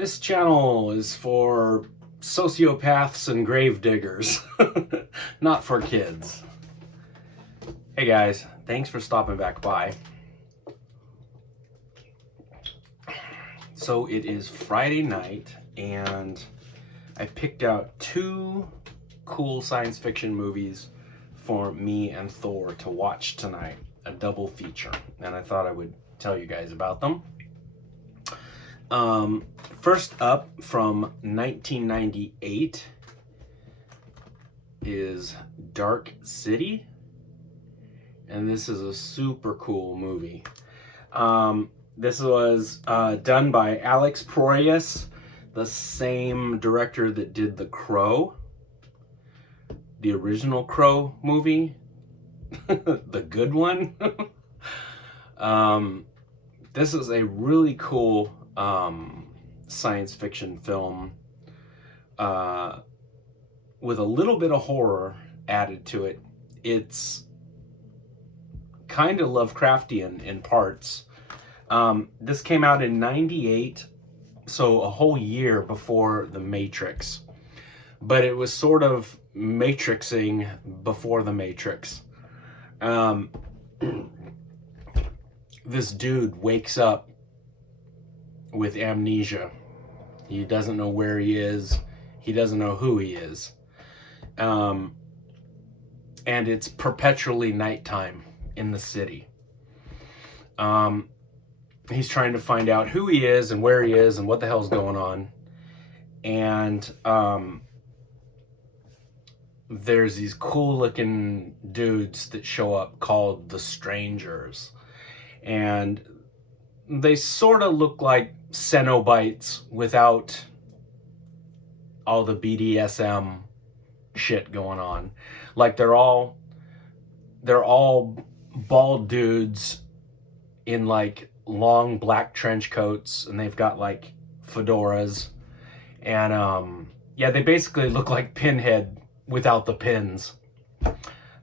This channel is for sociopaths and gravediggers, not for kids. Hey guys, thanks for stopping back by. So it is Friday night and I picked out two cool science fiction movies for me and Thor to watch tonight, a double feature, and I thought I would tell you guys about them. First up, from 1998 is Dark City, and this is a super cool movie. This was done by Alex Proyas, the same director that did The Crow, the original Crow movie, the good one. This is a really cool science fiction film with a little bit of horror added to it. It's kind of Lovecraftian in parts. This came out in '98, so a whole year before The Matrix. But it was sort of Matrixing before The Matrix. This dude wakes up with amnesia. He doesn't know where he is. He doesn't know who he is. And it's perpetually nighttime in the city. He's trying to find out who he is and where he is and what the hell's going on. And there's these cool looking dudes that show up called the Strangers. And they sort of look like Cenobites without all the BDSM shit going on. Like they're all bald dudes in like long black trench coats, and they've got like fedoras, and yeah, they basically look like Pinhead without the pins.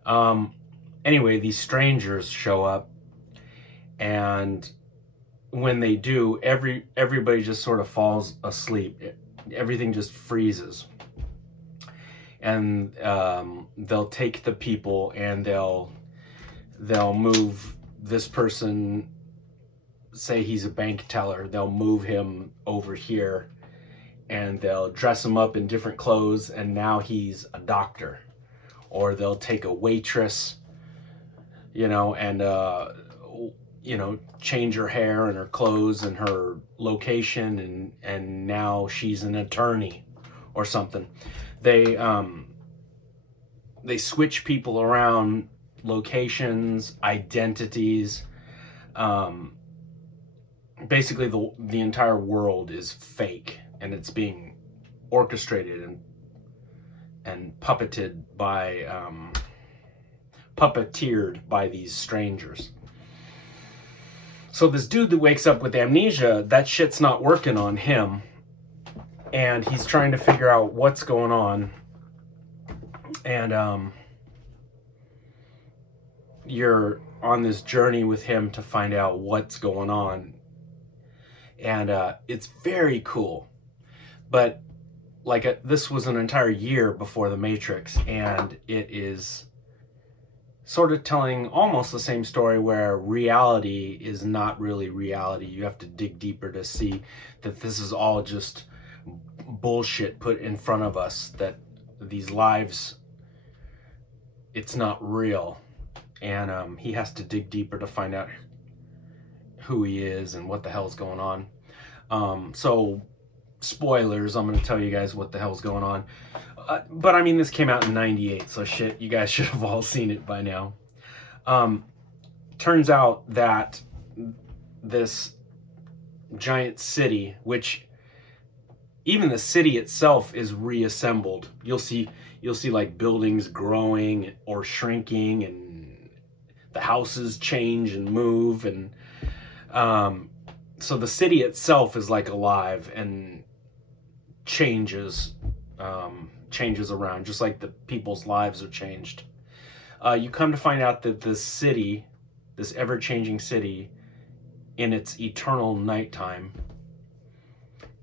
Anyway, these strangers show up, and when they do, everybody just sort of falls asleep. Everything just freezes, and they'll take the people and they'll move this person. Say he's a bank teller, they'll move him over here and they'll dress him up in different clothes, and now he's a doctor. Or they'll take a waitress, and change her hair and her clothes and her location, and now she's an attorney or something. They switch people around, locations, identities. Basically the entire world is fake, and it's being orchestrated and puppeted by puppeteered by these strangers. So this dude that wakes up with amnesia, that shit's not working on him, and he's trying to figure out what's going on. And you're on this journey with him to find out what's going on. And it's very cool. But this was an entire year before The Matrix, and it is sort of telling almost the same story, where reality is not really reality. You have to dig deeper to see that this is all just bullshit put in front of us, that these lives, it's not real. And he has to dig deeper to find out who he is and what the hell's going on. So spoilers, I'm going to tell you guys what the hell's going on. But I mean, this came out in '98, so shit, you guys should have all seen it by now. Turns out that this giant city, which even the city itself is reassembled. You'll see like buildings growing or shrinking, and the houses change and move, and so the city itself is like alive and changes around, just like the people's lives are changed. You come to find out that this city, this ever-changing city, in its eternal nighttime,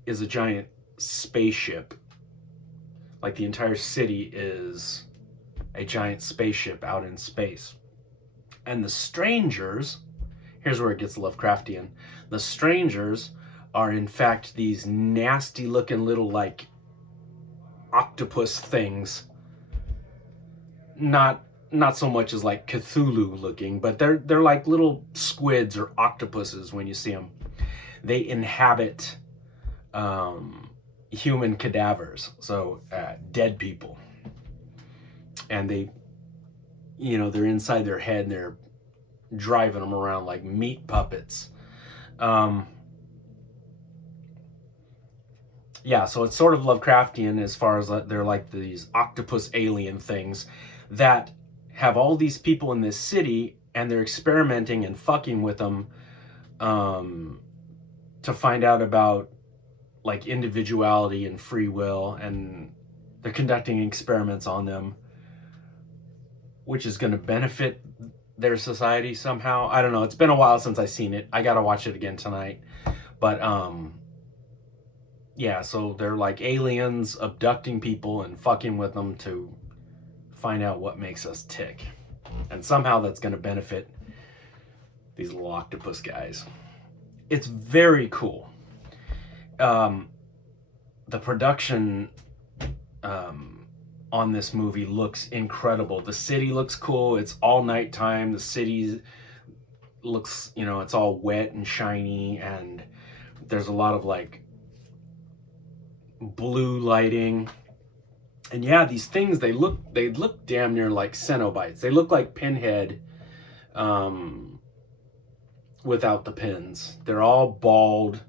is a giant spaceship. Like the entire city is a giant spaceship out in space. And the strangers, here's where it gets Lovecraftian. The strangers are in fact these nasty looking little like octopus things. Not so much as like Cthulhu looking, but they're like little squids or octopuses when you see them. They inhabit human cadavers, so dead people, and they, they're inside their head and they're driving them around like meat puppets. Yeah, so it's sort of Lovecraftian as far as they're like these octopus alien things that have all these people in this city, and they're experimenting and fucking with them to find out about like individuality and free will, and they're conducting experiments on them, which is going to benefit their society somehow. I don't know. It's been a while since I've seen it. I got to watch it again tonight. But yeah, so they're like aliens abducting people and fucking with them to find out what makes us tick. And somehow that's going to benefit these little octopus guys. It's very cool. The production on this movie looks incredible. The city looks cool. It's all nighttime. The city looks, it's all wet and shiny, and there's a lot of like blue lighting. And yeah, these things, they look damn near like Cenobites. They look like Pinhead without the pins. They're all bald.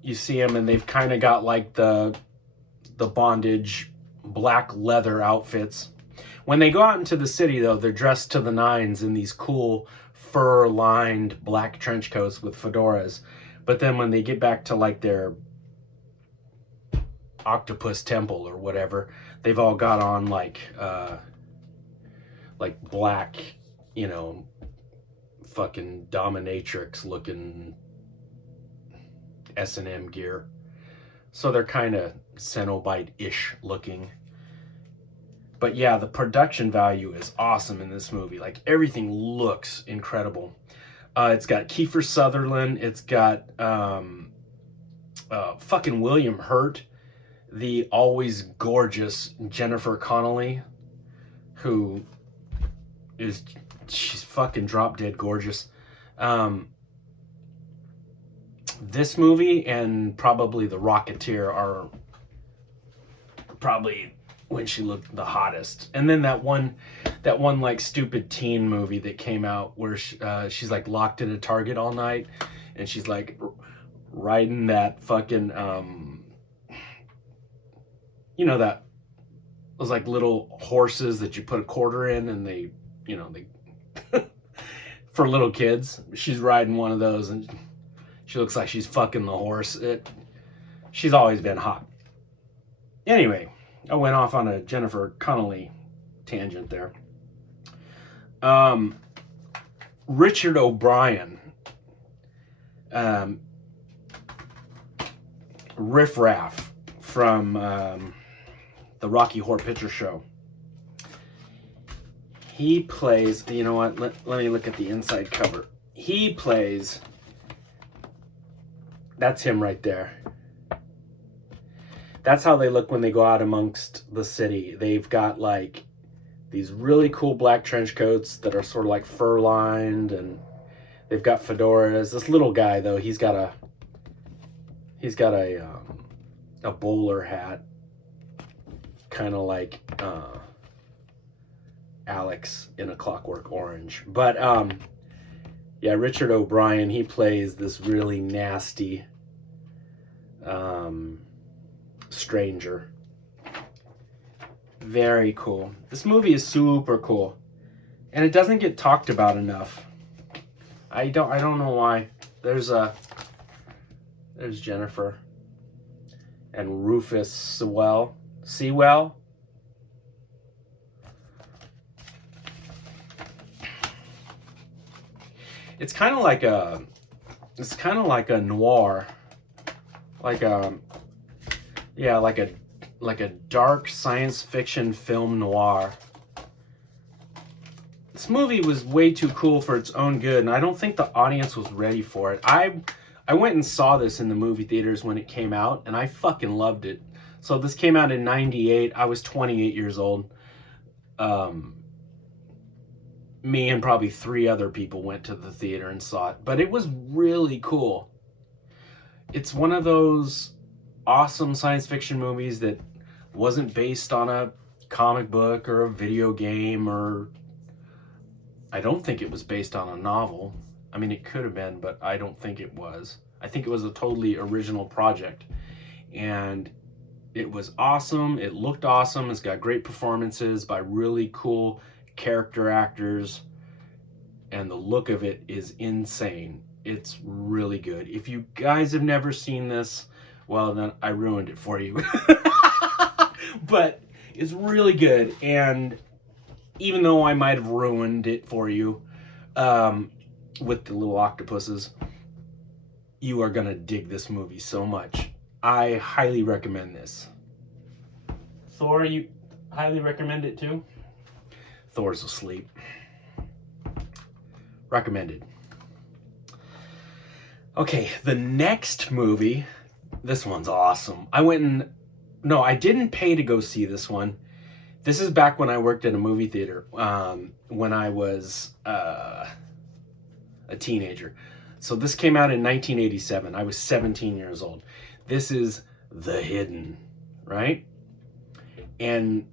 You see them, and they've kind of got like the bondage black leather outfits. When they go out into the city, though, they're dressed to the nines in these cool fur-lined black trench coats with fedoras. But then when they get back to like their octopus temple or whatever, they've all got on like black, fucking dominatrix looking S&M gear. So they're kind of Cenobite-ish looking. But yeah, the production value is awesome in this movie. Like, everything looks incredible. It's got Kiefer Sutherland. It's got fucking William Hurt, the always gorgeous Jennifer Connelly, who is, she's fucking drop dead gorgeous. This movie and probably The Rocketeer are probably when she looked the hottest. And then that one like stupid teen movie that came out where she's like locked in a Target all night, and she's like riding that fucking that those like little horses that you put a quarter in, and they for little kids. She's riding one of those, and she looks like she's fucking the horse. She's always been hot. Anyway, I went off on a Jennifer Connelly tangent there. Richard O'Brien, Riff Raff from the Rocky Horror Picture Show. He plays, you know what, let me look at the inside cover. He plays, that's him right there. That's how they look when they go out amongst the city. They've got like these really cool black trench coats that are sort of like fur lined, and they've got fedoras. This little guy though, he's got a bowler hat, kind of like Alex in A Clockwork Orange. But yeah, Richard O'Brien, he plays this really nasty stranger. Very cool. This movie is super cool, and it doesn't get talked about enough. I don't know why. There's Jennifer and Rufus Sewell. It's kind of like a noir like yeah, like a dark science fiction film noir. This movie was way too cool for its own good, and I don't think the audience was ready for it. I went and saw this in the movie theaters when it came out, and I fucking loved it. So this came out in '98. I was 28 years old. Me and probably 3 other people went to the theater and saw it, but it was really cool. It's one of those awesome science fiction movies that wasn't based on a comic book or a video game, or I don't think it was based on a novel. I mean, it could have been, but I don't think it was. I think it was a totally original project. And it was awesome. It looked awesome. It's got great performances by really cool character actors. And the look of it is insane. It's really good. If you guys have never seen this, well, then I ruined it for you. But it's really good. And even though I might have ruined it for you with the little octopuses, you are going to dig this movie so much. I highly recommend this. Thor, you highly recommend it too? Thor's asleep. Recommended. Okay, the next movie, this one's awesome. I didn't pay to go see this one. This is back when I worked at a movie theater, when I was a teenager. So this came out in 1987. I was 17 years old. This is The Hidden, right? And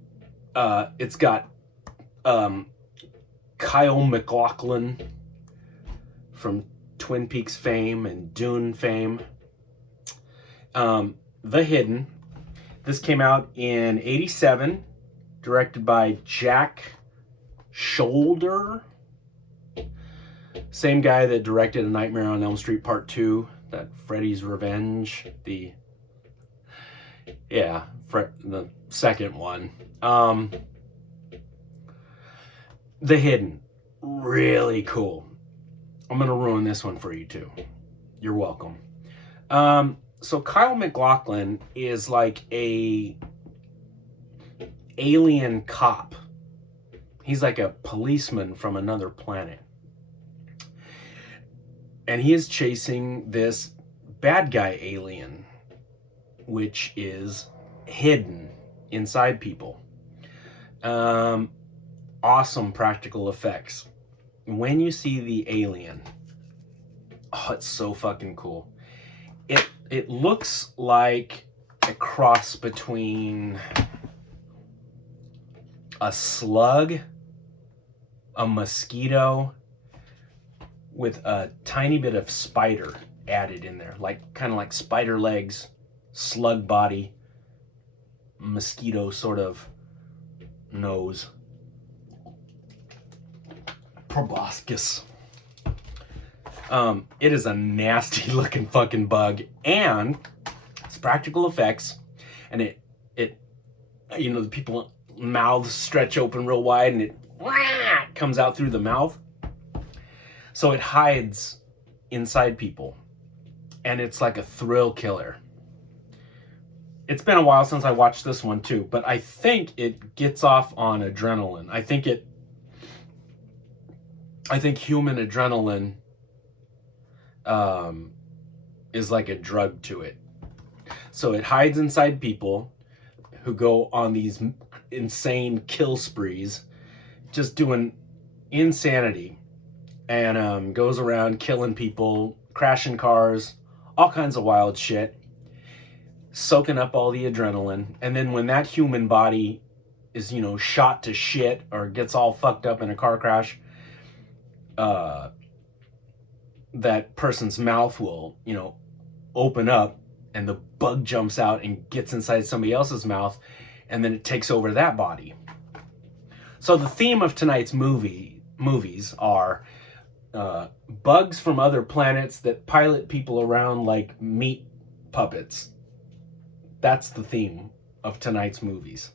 it's got Kyle MacLachlan from Twin Peaks fame and Dune fame. The Hidden. This came out in '87. Directed by Jack Shoulder. Same guy that directed A Nightmare on Elm Street Part 2, that Freddy's Revenge, the second one. The Hidden, really cool. I'm gonna ruin this one for you too. You're welcome. So Kyle MacLachlan is like a alien cop. He's like a policeman from another planet. And he is chasing this bad guy alien, which is hidden inside people. Awesome practical effects. When you see the alien, oh, it's so fucking cool. It looks like a cross between a slug, a mosquito, with a tiny bit of spider added in there, like kind of like spider legs, slug body, mosquito sort of nose. Proboscis. It is a nasty looking fucking bug, and it's practical effects, and it the people mouths stretch open real wide, and it comes out through the mouth. So it hides inside people, and it's like a thrill killer. It's been a while since I watched this one too, but I think it gets off on adrenaline. I think human adrenaline is like a drug to it. So it hides inside people who go on these insane kill sprees, just doing insanity, and goes around killing people, crashing cars, all kinds of wild shit, soaking up all the adrenaline. And then when that human body is, shot to shit or gets all fucked up in a car crash, that person's mouth will, open up, and the bug jumps out and gets inside somebody else's mouth, and then it takes over that body. So the theme of tonight's movies are bugs from other planets that pilot people around like meat puppets. That's the theme of tonight's movies.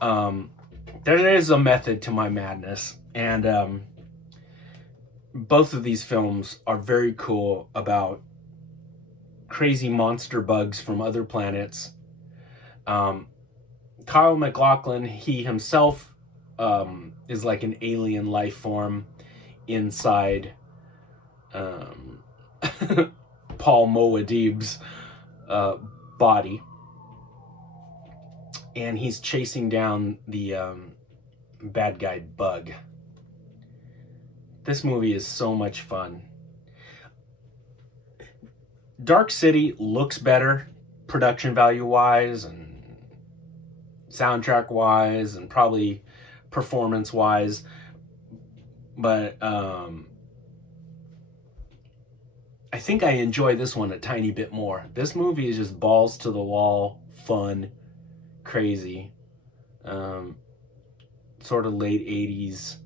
There is a method to my madness, and both of these films are very cool about crazy monster bugs from other planets. Kyle MacLachlan, he himself is like an alien life form inside Paul Muad'Dib's body. And he's chasing down the bad guy Bug. This movie is so much fun. Dark City looks better, production value wise, and soundtrack wise, and probably performance wise. But I think I enjoy this one a tiny bit more. This movie is just balls to the wall, fun, crazy, sort of late 80s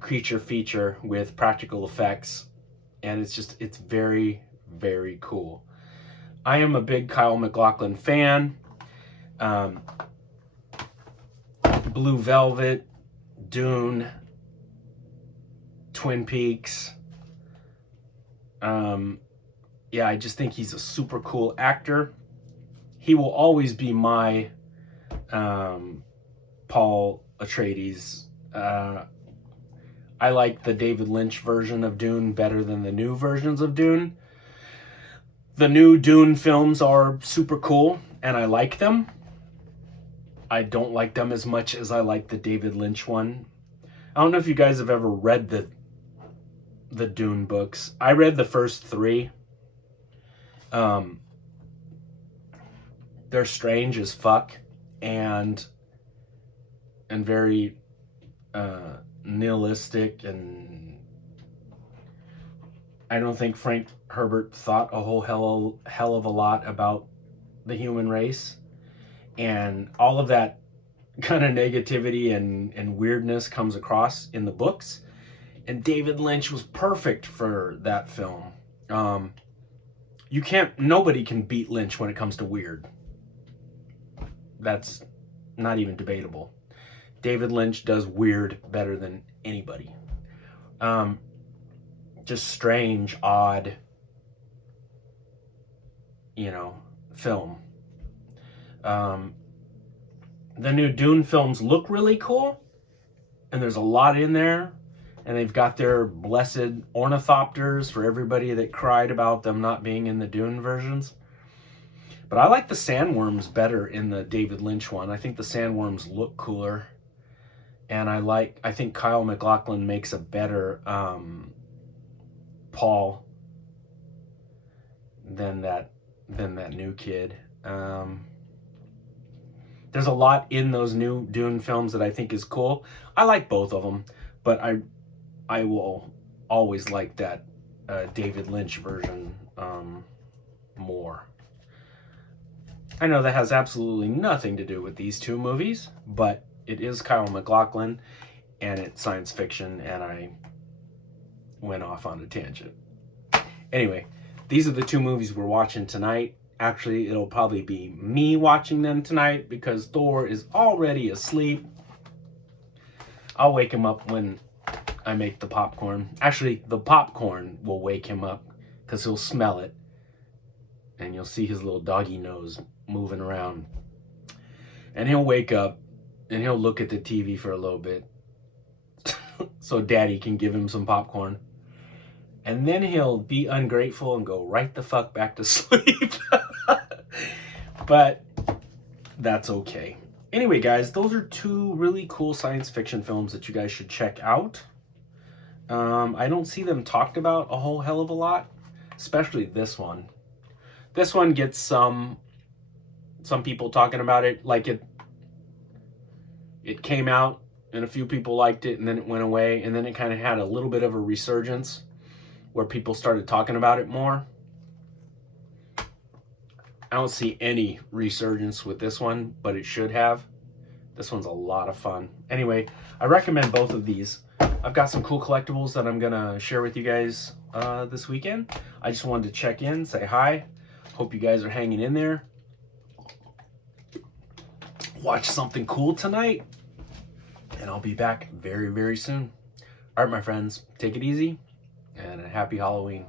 creature feature with practical effects, and it's very, very cool. I am a big Kyle MacLachlan fan. Blue Velvet, Dune, Twin Peaks. Yeah, I just think he's a super cool actor. He will always be my Paul Atreides. I like the David Lynch version of Dune better than the new versions of Dune. The new Dune films are super cool, and I like them. I don't like them as much as I like the David Lynch one. I don't know if you guys have ever read the Dune books. I read the first 3. They're strange as fuck and very nihilistic, and I don't think Frank Herbert thought a whole hell of a lot about the human race, and all of that kind of negativity and weirdness comes across in the books, and David Lynch was perfect for that film. Nobody can beat Lynch when it comes to weird. That's not even debatable. David Lynch does weird better than anybody. Just strange, odd, film. The new Dune films look really cool, and there's a lot in there, and they've got their blessed ornithopters for everybody that cried about them not being in the Dune versions. But I like the sandworms better in the David Lynch one. I think the sandworms look cooler. And I think Kyle MacLachlan makes a better Paul than that new kid. There's a lot in those new Dune films that I think is cool. I like both of them, but I will always like that David Lynch version more. I know that has absolutely nothing to do with these two movies, but it is Kyle MacLachlan, and it's science fiction, and I went off on a tangent. Anyway, these are the 2 movies we're watching tonight. Actually, it'll probably be me watching them tonight because Thor is already asleep. I'll wake him up when I make the popcorn. Actually, the popcorn will wake him up because he'll smell it, and you'll see his little doggy nose moving around. And he'll wake up, and he'll look at the TV for a little bit so Daddy can give him some popcorn. And then he'll be ungrateful and go right the fuck back to sleep. But that's okay. Anyway, guys, those are 2 really cool science fiction films that you guys should check out. I don't see them talked about a whole hell of a lot, especially this one. This one gets some people talking about it, like it came out and a few people liked it, and then it went away, and then it kind of had a little bit of a resurgence where people started talking about it more. I don't see any resurgence with this one, but it should have. This one's a lot of fun. Anyway, I recommend both of these. I've got some cool collectibles that I'm gonna share with you guys this weekend. I just wanted to check in, say hi. Hope you guys are hanging in there. Watch something cool tonight, and I'll be back very, very soon. All right, my friends, take it easy, and a happy Halloween.